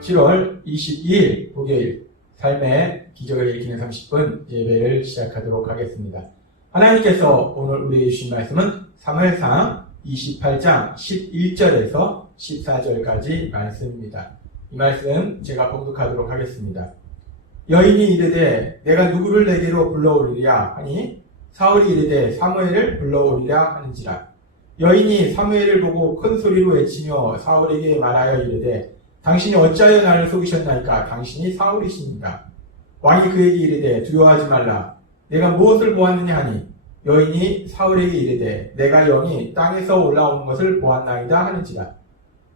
7월 22일 목요일 삶의 기적을 일으키는 30분 예배를 시작하도록 하겠습니다. 하나님께서 오늘 우리에게 주신 말씀은 사무엘상 28장 11절에서 14절까지 말씀입니다. 이 말씀 제가 봉독하도록 하겠습니다. 여인이 이르되 내가 누구를 내게로 불러오리랴 하니 사울이 이르되 사무엘을 불러오리라 하는지라. 여인이 사무엘을 보고 큰 소리로 외치며 사울에게 말하여 이르되 당신이 어찌하여 나를 속이셨나이까? 당신이 사울이십니다. 왕이 그에게 이르되 두려워하지 말라. 내가 무엇을 보았느냐 하니 여인이 사울에게 이르되 내가 영이 땅에서 올라오는 것을 보았나이다 하는지라.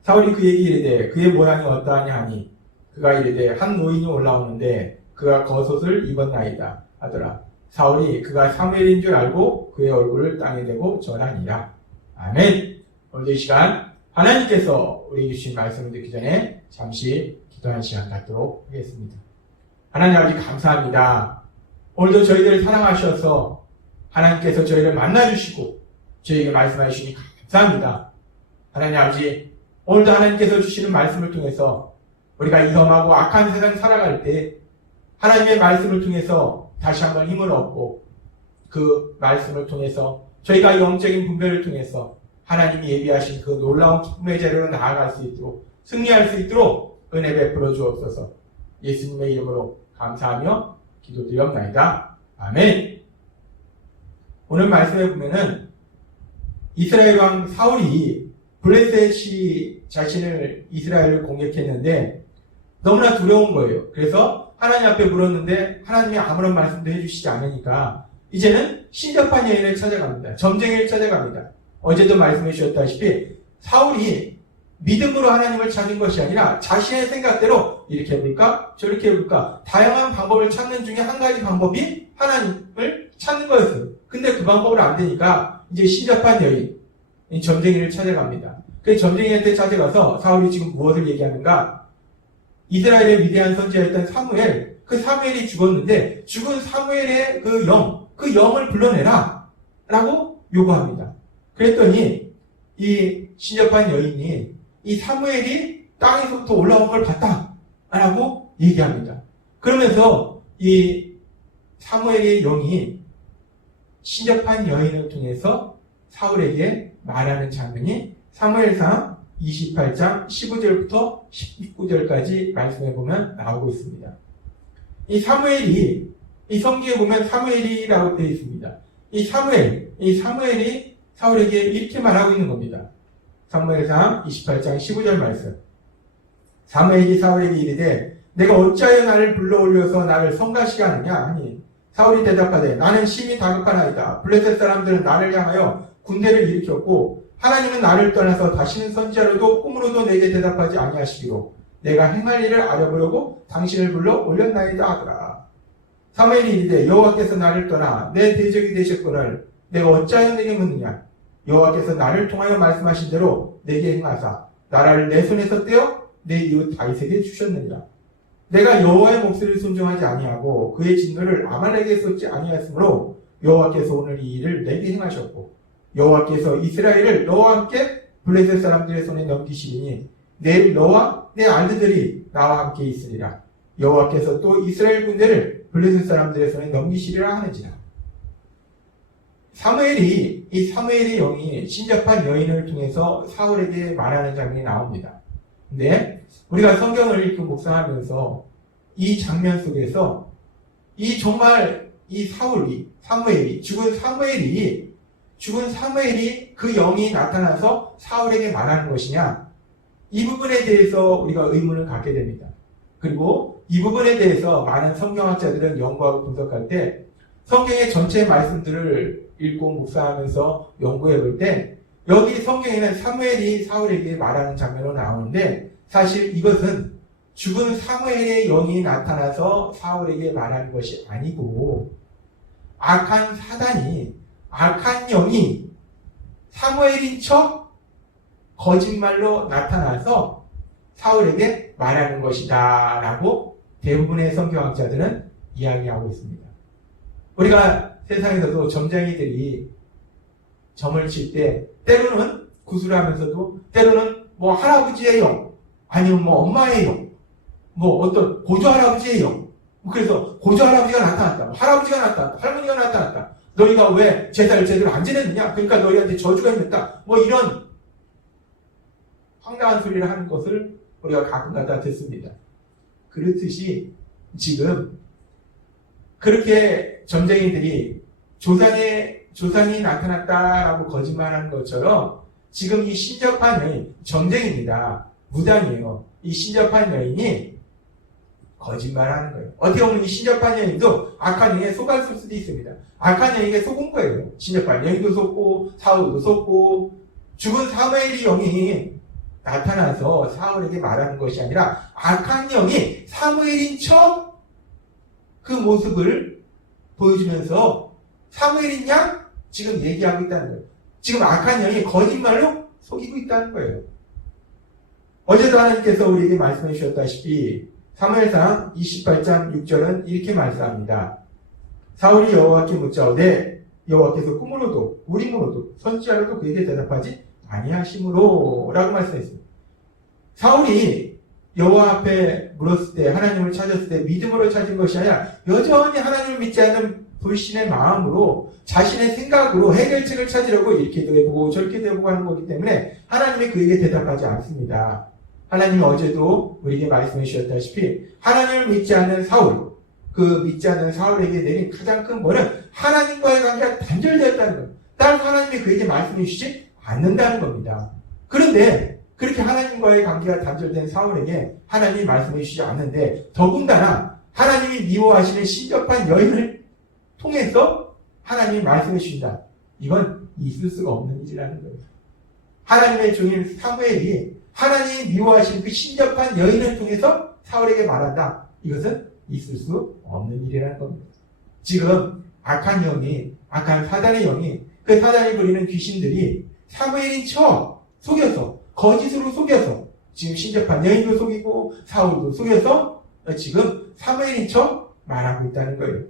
사울이 그에게 이르되 그의 모양이 어떠하냐 하니 그가 이르되 한 노인이 올라오는데 그가 겉옷을 입었나이다 하더라. 사울이 그가 사무엘인 줄 알고 그의 얼굴을 땅에 대고 절하니라. 아멘. 오늘 이 시간 하나님께서 우리에게 주신 말씀을 듣기 전에 잠시 기도하는 시간 갖도록 하겠습니다. 하나님 아버지 감사합니다. 오늘도 저희들을 사랑하셔서 하나님께서 저희를 만나주시고 저희에게 말씀해 주시니 감사합니다. 하나님 아버지 오늘도 하나님께서 주시는 말씀을 통해서 우리가 이 험하고 악한 세상 살아갈 때 하나님의 말씀을 통해서 다시 한번 힘을 얻고 그 말씀을 통해서 저희가 영적인 분별을 통해서 하나님이 예비하신 그 놀라운 기쁨의 자리로 나아갈 수 있도록 승리할 수 있도록 은혜 베풀어 주옵소서. 예수님의 이름으로 감사하며 기도드렸나이다. 아멘. 오늘 말씀에 보면은 이스라엘 왕 사울이 블레셋이 자신을 이스라엘을 공격했는데 너무나 두려운 거예요. 그래서 하나님 앞에 물었는데 하나님이 아무런 말씀도 해주시지 않으니까 이제는 신접한 여인을 찾아갑니다. 점쟁이를 찾아갑니다. 어제도 말씀해 주셨다시피 사울이 믿음으로 하나님을 찾은 것이 아니라 자신의 생각대로 이렇게 해볼까 저렇게 해볼까 다양한 방법을 찾는 중에 한 가지 방법이 하나님을 찾는 거였어요. 근데 그 방법으로 안 되니까 이제 신접한 여인 점쟁이를 찾아갑니다. 그 점쟁이한테 찾아가서 사울이 지금 무엇을 얘기하는가? 이스라엘의 위대한 선지자였던 사무엘, 그 사무엘이 죽었는데 죽은 사무엘의 그 영을 불러내라 라고 요구합니다. 그랬더니 이 신접한 여인이 이 사무엘이 땅에서부터 올라온 걸 봤다 라고 얘기합니다. 그러면서 이 사무엘의 영이 신접한 여인을 통해서 사울에게 말하는 장면이 사무엘상 28장 15절부터 19절까지 말씀해 보면 나오고 있습니다. 이 사무엘이 이 성경에 보면 사무엘이라고 되어 있습니다. 이 사무엘이 사울에게 이렇게 말하고 있는 겁니다. 사무엘상 28장 15절 말씀. 사무엘이 사울에게 이르되 내가 어찌하여 나를 불러올려서 나를 성가시게 하느냐 하니 사울이 대답하되 나는 심히 다급하나이다. 블레셋 사람들은 나를 향하여 군대를 일으켰고 하나님은 나를 떠나서 다시는 선지자로도 꿈으로도 내게 대답하지 아니하시기로 내가 행할 일을 알아보려고 당신을 불러 올렸나이다 하더라. 사무엘이 이르되 여호와께서 나를 떠나 내 대적이 되셨거늘 내가 어찌하여 내게 묻느냐. 여호와께서 나를 통하여 말씀하신 대로 내게 행하사 나라를 내 손에서 떼어 내 이웃 다윗에게 주셨느니라. 내가 여호와의 목소리를 순종하지 아니하고 그의 진노를 아말렉에게 쏟지 아니하였으므로 여호와께서 오늘 이 일을 내게 행하셨고 여호와께서 이스라엘을 너와 함께 블레셋 사람들의 손에 넘기시리니 내일 너와 내 아들들이 나와 함께 있으리라. 여호와께서 또 이스라엘 군대를 블레셋 사람들의 손에 넘기시리라 하는지라. 사무엘의 영이 신접한 여인을 통해서 사울에게 말하는 장면이 나옵니다. 근데 우리가 성경을 읽고 묵상하면서 이 장면 속에서 죽은 사무엘이 그 영이 나타나서 사울에게 말하는 것이냐? 이 부분에 대해서 우리가 의문을 갖게 됩니다. 그리고 이 부분에 대해서 많은 성경학자들은 연구하고 분석할 때 성경의 전체 말씀들을 읽고 묵상하면서 연구해 볼 때 여기 성경에는 사무엘이 사울에게 말하는 장면으로 나오는데 사실 이것은 죽은 사무엘의 영이 나타나서 사울에게 말하는 것이 아니고 악한 영이 사무엘인 척 거짓말로 나타나서 사울에게 말하는 것이다 라고 대부분의 성경학자들은 이야기하고 있습니다. 우리가 세상에서도 점쟁이들이 점을 칠 때 때로는 구슬하면서도 때로는 할아버지의 영 아니면 엄마의 영 뭐 어떤 고조 할아버지의 영. 그래서 고조 할아버지가 나타났다. 할아버지가 나타났다. 할머니가 나타났다. 너희가 왜 제사를 제대로 안 지냈느냐? 그러니까 너희한테 저주가 있다. 뭐 이런 황당한 소리를 하는 것을 우리가 가끔가다 듣습니다. 그렇듯이 지금 그렇게 점쟁이들이 조상이 나타났다라고 거짓말하는 것처럼 지금 이 신접한 여인, 점쟁이입니다. 무당이에요. 이 신접한 여인이 거짓말하는 거예요. 어떻게 보면 이 신접한 여인도 악한 여인에 속았을 수도 있습니다. 악한 여인에 속은 거예요. 신접한 여인도 속고 사울도 속고 죽은 사무엘의 영이 나타나서 사울에게 말하는 것이 아니라 악한 영이 사무엘인 척 그 모습을 보여주면서 사무엘인 양 지금 얘기하고 있다는 거예요. 지금 악한 영이 거짓말로 속이고 있다는 거예요. 어제도 하나님께서 우리에게 말씀해 주셨다시피 사무엘상 28장 6절은 이렇게 말씀합니다. 사울이 여호와께 묻자오되 여호와께서 꿈으로도 우림으로도 선지자로도 그에게 대답하지 아니하심으로 라고 말씀했습니다. 사울이 여호와 앞에 물었을 때 하나님을 찾았을 때 믿음으로 찾은 것이 아니라 여전히 하나님을 믿지 않는 불신의 마음으로 자신의 생각으로 해결책을 찾으려고 이렇게도 해보고 저렇게도 해보고 하는 거기 때문에 하나님이 그에게 대답하지 않습니다. 하나님이 어제도 우리에게 말씀해 주셨다시피 하나님을 믿지 않는 사울, 그 믿지 않는 사울에게 내린 가장 큰 벌은 하나님과의 관계가 단절되었다는 거예요. 따라서 하나님이 그에게 말씀해 주시지 않는다는 겁니다. 그런데 그렇게 하나님과의 관계가 단절된 사울에게 하나님이 말씀해 주시지 않는데 더군다나 하나님이 미워하시는 신접한 여인을 통해서 하나님이 말씀해 주신다. 이건 있을 수가 없는 일이라는 거예요. 하나님의 종인 사무엘이 하나님이 미워하시는 그 신접한 여인을 통해서 사울에게 말한다. 이것은 있을 수 없는 일이라는 겁니다. 지금 악한 영이, 악한 사단의 영이, 그 사단이 부리는 귀신들이 사무엘인 척 속여서, 거짓으로 속여서 지금 신접한 여인도 속이고 사울도 속여서 지금 사무엘인 척 말하고 있다는 거예요.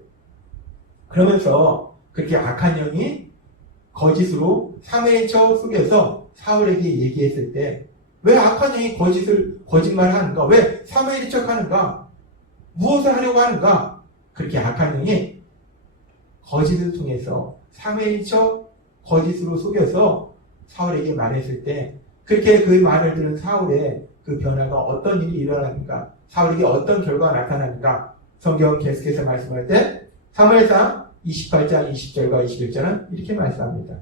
그러면서 그렇게 악한 영이 거짓으로 사무엘인 척 속여서 사울에게 얘기했을 때 왜 악한 영이 거짓말을 하는가? 왜 사무엘인 척 하는가? 무엇을 하려고 하는가? 그렇게 악한 영이 거짓을 통해서 사무엘인 척 거짓으로 속여서 사울에게 말했을 때 그렇게 그 말을 들은 사울의 그 변화가 어떤 일이 일어나는가? 사울에게 어떤 결과가 나타나는가? 성경 계속해서 말씀할 때 사무엘상 28장 20절과 21절은 이렇게 말씀합니다.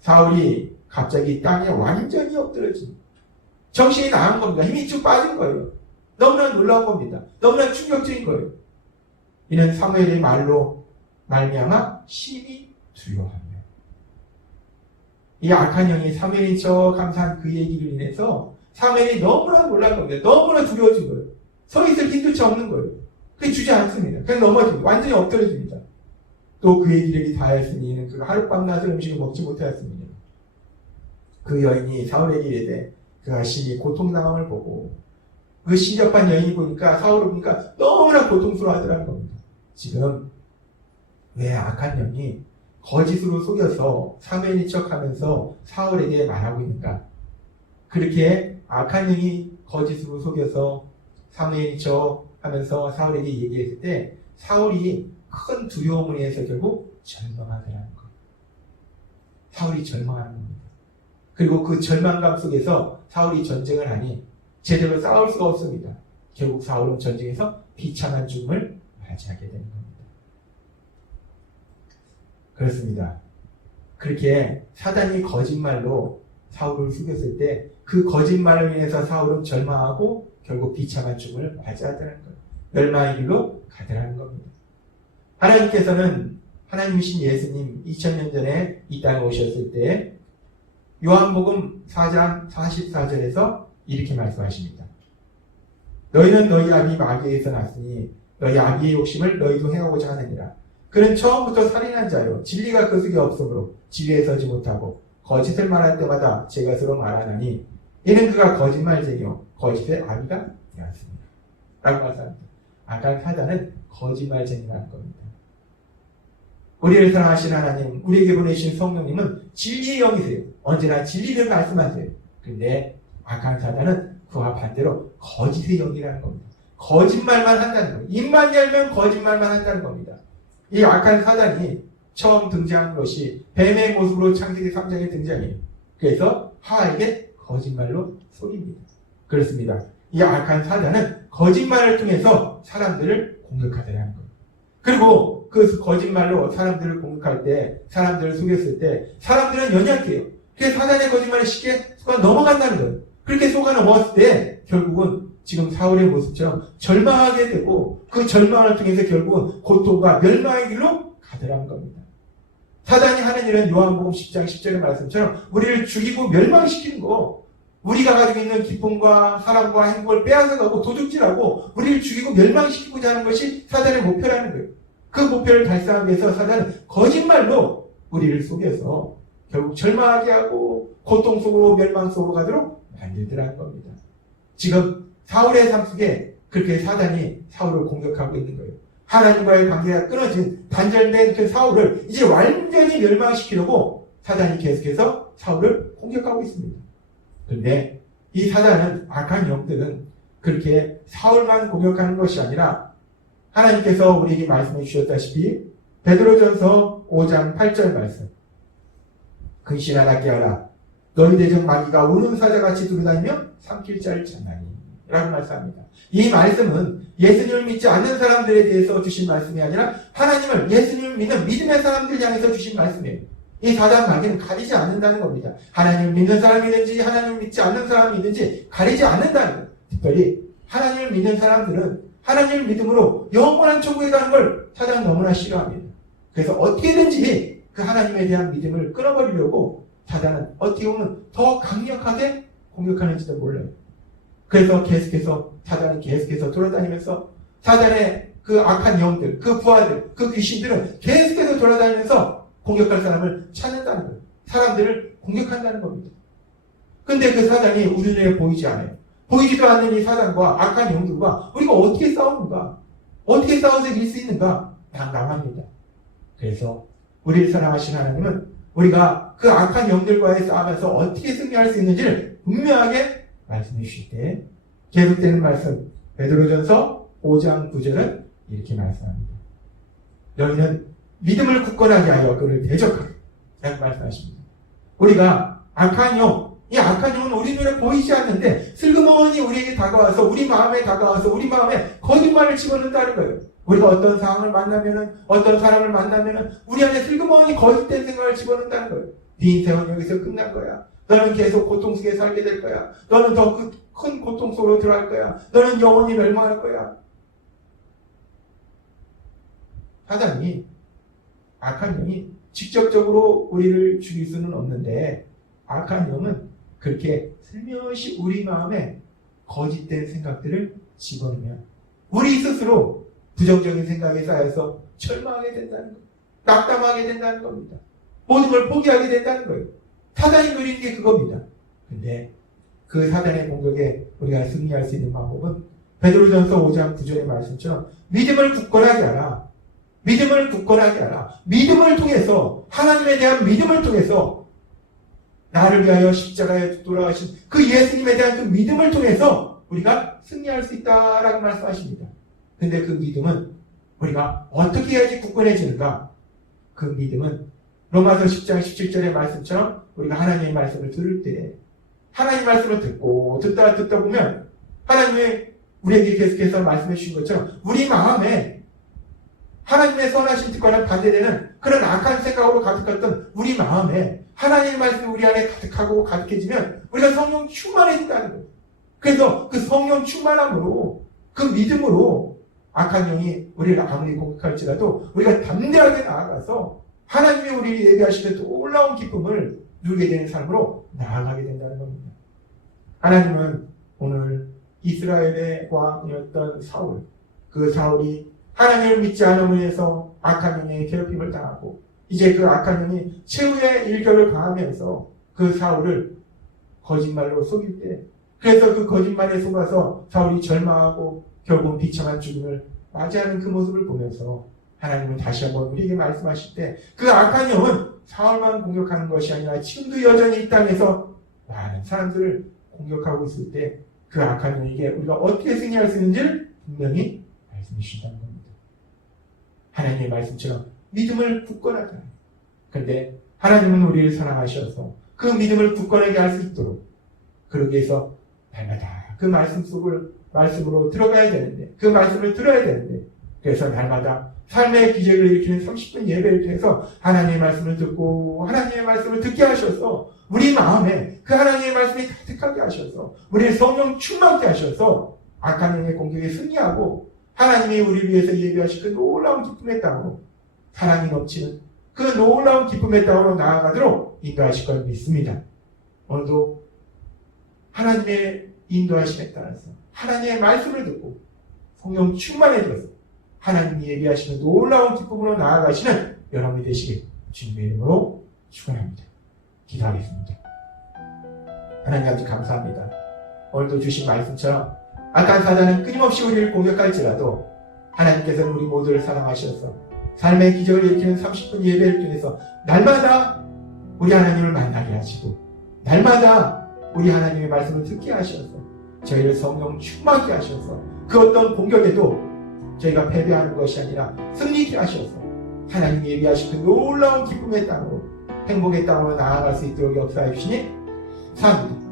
사울이 갑자기 땅에 완전히 엎드러진 정신이 나간 겁니다. 힘이 쭉 빠진 거예요. 너무나 놀라운 겁니다. 너무나 충격적인 거예요. 이는 사무엘의 말로 말미암아 심히 두려워하며 이 악한 영이 사무엘인 척 감사한 그 얘기를 인해서 사무엘이 너무나 놀란 겁니다. 너무나 두려워진 거예요. 서 있을 힘도 없는 거예요. 그게 주지 않습니다. 그냥 넘어집니다. 완전히 엎드려집니다. 또 그 얘기를 다 했으니 그 하룻밤 낮에 음식을 먹지 못하였습니다. 그 여인이 사울에게 이르되 그가 심히 고통당함을 보고 그 신접한 여인이 보니까 사울을 보니까 너무나 고통스러워하더라는 겁니다. 지금 왜 악한 영이 거짓으로 속여서 사무엘인 척하면서 사울에게 말하고 있는가? 그렇게 악한 영이 거짓으로 속여서 사무엘인 척하면서 사울에게 얘기했을 때 사울이 큰 두려움을 인해서 결국 절망하더라는 거예요. 사울이 절망하는 겁니다. 그리고 그 절망감 속에서 사울이 전쟁을 하니 제대로 싸울 수가 없습니다. 결국 사울은 전쟁에서 비참한 죽음을 맞이하게 되는 겁니다. 그렇습니다. 그렇게 사단이 거짓말로 사울을 속였을 때 그 거짓말을 인해서 사울은 절망하고 결국 비참한 죽음을 맞이하더라는 거예요. 멸망의 길로 가더라는 겁니다. 하나님께서는 하나님이신 예수님 2000년 전에 이 땅에 오셨을 때 요한복음 4장 44절에서 이렇게 말씀하십니다. 너희는 너희 아비 마귀에서 났으니 너희 아비의 욕심을 너희도 행하고자 하느니라. 그는 처음부터 살인한 자요 진리가 그 속에 없으므로 진리에 서지 못하고 거짓을 말할 때마다 제 것으로 말하나니 이는 그가 거짓말쟁이요 거짓의 아비가 되었습니다. 라고 말씀합니다. 악한 사단은 거짓말쟁이라는 겁니다. 우리를 사랑하신 하나님, 우리에게 보내신 성령님은 진리의 영이세요. 언제나 진리를 말씀하세요. 근데 악한 사단은 그와 반대로 거짓의 영이라는 겁니다. 거짓말만 한다는 거예요. 입만 열면 거짓말만 한다는 겁니다. 이 악한 사단이 처음 등장한 것이 뱀의 모습으로 창세기 3장에 등장해요. 그래서 하와에게 거짓말로 속입니다. 그렇습니다. 이 악한 사단은 거짓말을 통해서 사람들을 공격하더라는 거예요. 그리고 그 거짓말로 사람들을 공격할 때, 사람들을 속였을 때 사람들은 연약해요. 그래서 사단의 거짓말에 쉽게 속아 넘어간다는 거예요. 그렇게 속아 넘어갔을 때 결국은 지금 사울의 모습처럼 절망하게 되고 그 절망을 통해서 결국은 고통과 멸망의 길로 가더라는 겁니다. 사단이 하는 일은 요한복음 10장 10절의 말씀처럼 우리를 죽이고 멸망시키는 거, 우리가 가지고 있는 기쁨과 사랑과 행복을 빼앗아가고 도둑질하고 우리를 죽이고 멸망시키고자 하는 것이 사단의 목표라는 거예요. 그 목표를 달성하기 위해서 사단은 거짓말로 우리를 속여서 결국 절망하게 하고 고통 속으로 멸망 속으로 가도록 만들더라는 겁니다. 지금 사울의 삶 속에 그렇게 사단이 사울을 공격하고 있는 거예요. 하나님과의 관계가 끊어진 단절된 그 사울을 이제 완전히 멸망시키려고 사단이 계속해서 사울을 공격하고 있습니다. 그런데 이 사단은, 악한 영들은 그렇게 사울만 공격하는 것이 아니라 하나님께서 우리에게 말씀해 주셨다시피 베드로전서 5장 8절 말씀, 근신하게 하라. 너희 대적 마귀가 우는 사자같이 두루다니며 삼킬 자를 찾나니 라고 말씀합니다. 이 말씀은 예수님을 믿지 않는 사람들에 대해서 주신 말씀이 아니라 하나님을, 예수님을 믿는 믿음의 사람들 향해서 주신 말씀이에요. 이 사단 마귀는 가리지 않는다는 겁니다. 하나님을 믿는 사람이든지 하나님을 믿지 않는 사람이든지 가리지 않는다는 거예요. 특별히 하나님을 믿는 사람들은 하나님을 믿음으로 영원한 천국에 가는 걸 사단은 너무나 싫어합니다. 그래서 어떻게든지 그 하나님에 대한 믿음을 끊어버리려고 사단은 어떻게 보면 더 강력하게 공격하는지도 몰라요. 그래서 사단이 계속해서 돌아다니면서 사단의 그 악한 영들, 그 부하들, 그 귀신들은 계속해서 돌아다니면서 공격할 사람을 찾는다는 거예요. 사람들을 공격한다는 겁니다. 근데 그 사단이 우리 눈에 보이지 않아요. 보이지도 않는 이 사단과 악한 영들과 우리가 어떻게 싸우는가? 어떻게 싸워서 이길 수 있는가? 난감합니다. 그래서 우리를 사랑하신 하나님은 우리가 그 악한 영들과의 싸움에서 어떻게 승리할 수 있는지를 분명하게 말씀해 주실 때 계속되는 말씀, 베드로전서 5장 9절은 이렇게 말씀합니다. 너희는 믿음을 굳건하게 하여 그를 대적하라 라고 말씀하십니다. 우리가 악한 영, 이 악한 영은 우리 눈에 보이지 않는데 슬그머니 우리에게 다가와서 우리 마음에 다가와서 우리 마음에 거짓말을 집어넣는다는 거예요. 우리가 어떤 상황을 만나면은, 어떤 사람을 만나면은 우리 안에 슬그머니 거짓된 생각을 집어넣는다는 거예요. 네 인생은 여기서 끝날 거야. 너는 계속 고통 속에 살게 될 거야. 너는 더 큰 고통 속으로 들어갈 거야. 너는 영원히 멸망할 거야. 사단이, 악한 영이 직접적으로 우리를 죽일 수는 없는데 악한 영은 그렇게 슬며시 우리 마음에 거짓된 생각들을 집어넣으면 우리 스스로 부정적인 생각에 쌓여서 절망하게 된다는 거예요. 낙담하게 된다는 겁니다. 모든 걸 포기하게 된다는 거예요. 사단이 누리는 게 그겁니다. 근데 그 사단의 공격에 우리가 승리할 수 있는 방법은 베드로전서 5장 9절의 말씀처럼 믿음을 굳건하게 하라. 믿음을 굳건하게 하라. 믿음을 통해서, 하나님에 대한 믿음을 통해서 나를 위하여 십자가에 돌아가신 그 예수님에 대한 그 믿음을 통해서 우리가 승리할 수 있다라고 말씀하십니다. 근데 그 믿음은 우리가 어떻게 해야지 굳건해지는가? 그 믿음은 로마서 10장 17절의 말씀처럼 우리가 하나님의 말씀을 들을 때 하나님 말씀을 듣다 보면 하나님이 우리에게 계속해서 말씀해 주신 것처럼 우리 마음에 하나님의 선하신 뜻과는 반대되는 그런 악한 생각으로 가득했던 우리 마음에 하나님의 말씀이 우리 안에 가득하고 가득해지면 우리가 성령 충만해진다는 거예요. 그래서 그 성령 충만함으로, 그 믿음으로 악한 영이 우리를 아무리 공격할지라도 우리가 담대하게 나아가서 하나님이 우리를 예비하시는 놀라운 기쁨을 누리게 되는 삶으로 나아가게 된다는 겁니다. 하나님은 오늘 이스라엘의 왕이었던 사울, 그 사울이 하나님을 믿지 않음으로 해서 악한 영의 괴롭힘을 당하고 이제 그 악한 영이 최후의 일격을 가하면서 그 사울을 거짓말로 속일 때, 그래서 그 거짓말에 속아서 사울이 절망하고 결국 비참한 죽음을 맞이하는 그 모습을 보면서 하나님은 다시 한번 우리에게 말씀하실 때 그 악한 영은 사울만 공격하는 것이 아니라 지금도 여전히 이 땅에서 많은 사람들을 공격하고 있을 때 그 악한 영에게 우리가 어떻게 승리할 수 있는지를 분명히 말씀해 주신다는 겁니다. 하나님의 말씀처럼 믿음을 굳건하게 하는. 그런데 하나님은 우리를 사랑하셔서 그 믿음을 굳건하게 할 수 있도록 그러기 위해서 날마다 그 말씀으로 들어가야 되는데 그 말씀을 들어야 되는데 그래서 날마다 삶의 기적을 일으키는 30분 예배를 통해서 하나님의 말씀을 듣고 하나님의 말씀을 듣게 하셔서 우리 마음에 그 하나님의 말씀이 가득하게 하셔서 우리의 성령 충만케 하셔서 악한 영의 공격에 승리하고 하나님이 우리를 위해서 예배하신 그 놀라운 기쁨의 땅으로 사랑이 넘치는 그 놀라운 기쁨의 땅으로 나아가도록 인도하실 걸 믿습니다. 오늘도 하나님의 인도하심에 따라서 하나님의 말씀을 듣고 성령 충만해져서 하나님이 예비하시는 놀라운 기쁨으로 나아가시는 여러분이 되시길 주님의 이름으로 축원합니다. 기도하겠습니다. 하나님 아버지 감사합니다. 오늘도 주신 말씀처럼 악한 사단은 끊임없이 우리를 공격할지라도 하나님께서는 우리 모두를 사랑하셔서 삶의 기적을 일으키는 30분 예배를 통해서 날마다 우리 하나님을 만나게 하시고 날마다 우리 하나님의 말씀을 듣게 하셔서 저희를 성령 충만케 하셔서 그 어떤 공격에도 저희가 패배하는 것이 아니라 승리케 하셔서 하나님이 예비하신 그 놀라운 기쁨의 땅으로 행복의 땅으로 나아갈 수 있도록 역사해 주시니 감사합니다.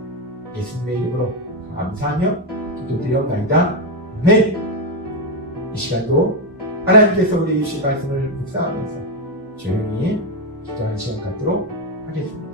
예수님의 이름으로 감사하며 기도드리옵나이다. 아멘. 이 시간도 하나님께서 우리에게 주신 말씀을 묵상하면서 조용히 기도하는 시간 갖도록 하겠습니다.